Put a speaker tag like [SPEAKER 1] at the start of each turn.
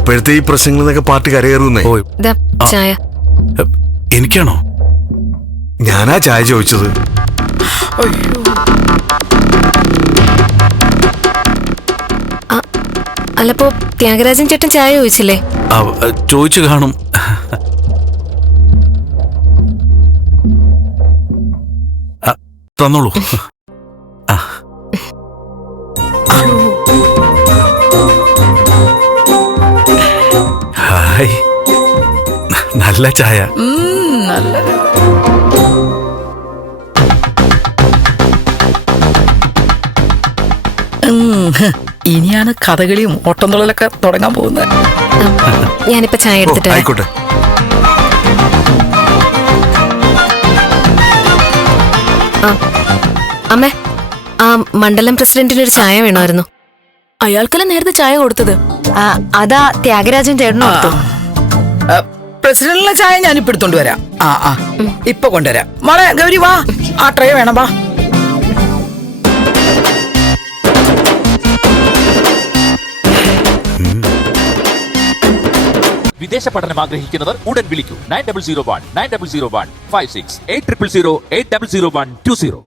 [SPEAKER 1] ഇപ്പോഴത്തെ ഈ പ്രശ്നങ്ങളിൽ നിന്നൊക്കെ പാർട്ടി കരകയറുന്നേ.
[SPEAKER 2] ദാ ചായ.
[SPEAKER 3] എനിക്കാണോ?
[SPEAKER 1] ഞാനാ ചായ ചോദിച്ചത്.
[SPEAKER 2] അല്ലപ്പോ ത്യാഗരാജൻ ചേട്ടൻ ചായ ചോദിച്ചില്ലേ?
[SPEAKER 3] ചോദിച്ചു കാണും. തന്നോളൂ. ഹായ്, നല്ല ചായ.
[SPEAKER 4] ഇനിയാണ് കഥകളിയും ഓട്ടംതുള്ളലൊക്കെ തുടങ്ങാൻ പോകുന്നത്.
[SPEAKER 2] ഞാനിപ്പോ ചായ എടുത്തിട്ട്.
[SPEAKER 1] ആയിക്കോട്ടെ.
[SPEAKER 2] അമ്മേ, ആ മണ്ഡലം പ്രസിഡന്റിനൊരു ചായ വേണമായിരുന്നു.
[SPEAKER 5] അയാൾക്കല്ല നേരത്തെ ചായ കൊടുത്തത്.
[SPEAKER 2] അതാ ത്യാഗരാജൻ ചേട്ടനും കൊടുത്തു.
[SPEAKER 4] പ്രസിഡന്റിലെ ചായ ഞാൻ ഇപ്പൊ എടുത്തോണ്ട് വരാം. ഇപ്പൊ കൊണ്ടുവരാം. മോളെ ഗൗരി വാ, ആ ട്രേ വേണം വാ.
[SPEAKER 6] വിദേശ പഠനം ആഗ്രഹിക്കുന്നവർ ഉടൻ വിളിക്കൂ 9001 9001 56 8000 8001 20.